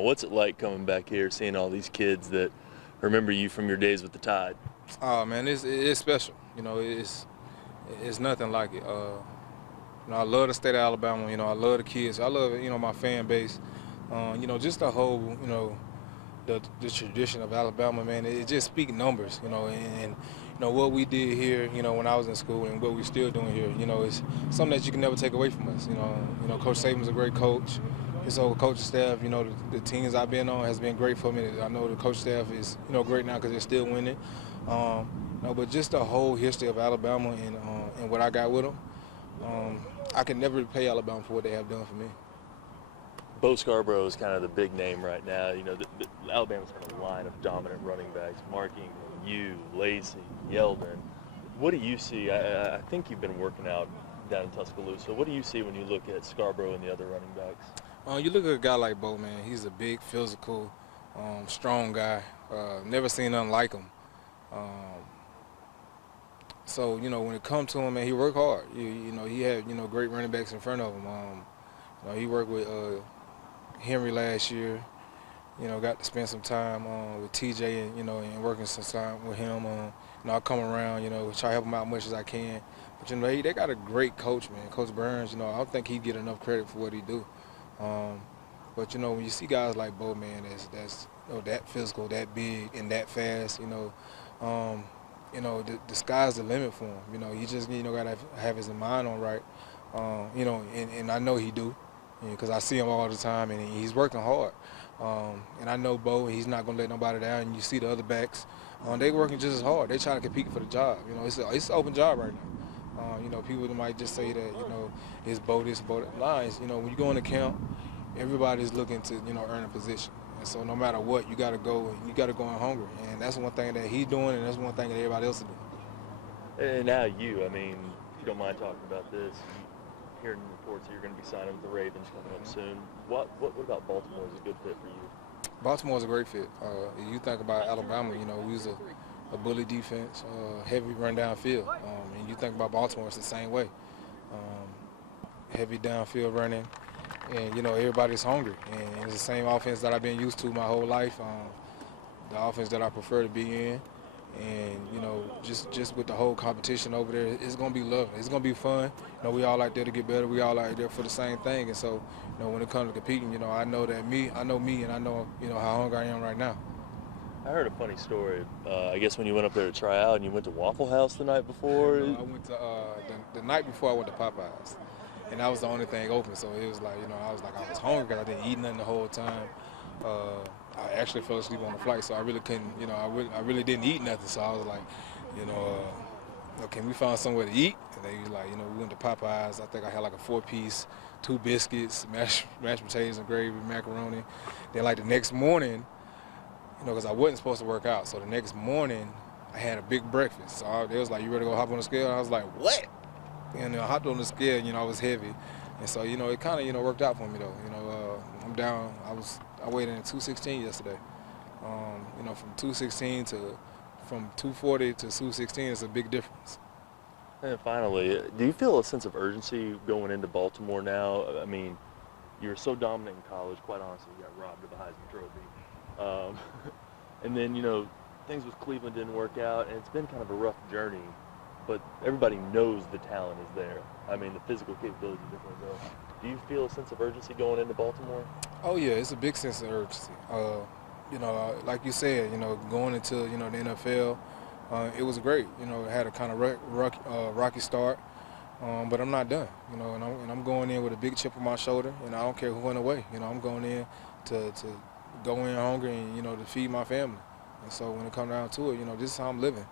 What's it like coming back here, seeing all these kids that remember you from your days with the Tide? Oh man, it's special. It's nothing like it. I love the state of Alabama. I love the kids. I love my fan base. Just the whole the tradition of Alabama, man. It just speaks numbers. And what we did here. When I was in school and what we're still doing here. It's something that you can never take away from us. Coach Saban's a great coach. His whole coaching staff, the teams I've been on has been great for me. I know the coach staff is, great now because they're still winning. But just the whole history of Alabama and what I got with them, I can never repay Alabama for what they have done for me. Bo Scarborough is kind of the big name right now. Alabama's got a line of dominant running backs, marking you, Lacey, Yeldon. What do you see? I think you've been working out down in Tuscaloosa. What do you see when you look at Scarborough and the other running backs? You look at a guy like Bo, man. He's a big, physical, strong guy. Never seen nothing like him. So when it comes to him, man, he worked hard. He had great running backs in front of him. He worked with Henry last year. Got to spend some time with TJ and working some time with him. I come around, try to help him out as much as I can. But they got a great coach, man. Coach Burns. I don't think he'd get enough credit for what he do. But when you see guys like Bo, man, that's that physical, that big, and that fast, the sky's the limit for him. He just gotta have his mind on right. And I know he do, because I see him all the time, and he's working hard. And I know Bo, he's not gonna let nobody down. And you see the other backs, they working just as hard. They trying to compete for the job. It's an open job right now. People might just say that, it's Bo this, Bo that. Nah, when you go into camp, everybody's looking to, earn a position. And so no matter what, you got to go in hungry. And that's one thing that he's doing, and that's one thing that everybody else is doing. And now if you don't mind talking about this, hearing reports that you're going to be signing with the Ravens coming up soon. What about Baltimore is a good fit for you? Baltimore's a great fit. You think about Alabama, we was a bully defense, heavy run downfield. And you think about Baltimore, it's the same way. Heavy downfield running, and everybody's hungry. And it's the same offense that I've been used to my whole life. The offense that I prefer to be in. And just with the whole competition over there, it's gonna be lovely. It's gonna be fun. We all out there to get better. We all out there for the same thing. And so, when it comes to competing, I know me, and I know how hungry I am right now. I heard a funny story. I guess when you went up there to try out and you went to Waffle House the night before? I went to the night before I went to Popeyes, and that was the only thing open. So it was like, I was hungry because I didn't eat nothing the whole time. I actually fell asleep on the flight, so I really couldn't, I really didn't eat nothing. So I was like, okay, we found somewhere to eat. And they was like, we went to Popeyes. I think I had like a 4-piece, 2 biscuits, mashed potatoes and gravy, macaroni. Then like the next morning, because I wasn't supposed to work out. So the next morning, I had a big breakfast. So they was like, you ready to go hop on the scale? And I was like, what? And I hopped on the scale, I was heavy. And so, it kind of, worked out for me, though. I'm down. I weighed in at 216 yesterday. From 216 from 240 to 216 is a big difference. And finally, do you feel a sense of urgency going into Baltimore now? I mean, you were so dominant in college, quite honestly, you got robbed of the Heisman Trophy. And then, things with Cleveland didn't work out, and it's been kind of a rough journey, but everybody knows the talent is there. I mean, the physical capability is definitely there. Do you feel a sense of urgency going into Baltimore? Oh, yeah, it's a big sense of urgency. Like you said, going into, the NFL, it was great. It had a kind of rocky start, but I'm not done, and I'm going in with a big chip on my shoulder, and I don't care who went away. I'm going in to go in hungry and, to feed my family. And so when it comes down to it, this is how I'm living.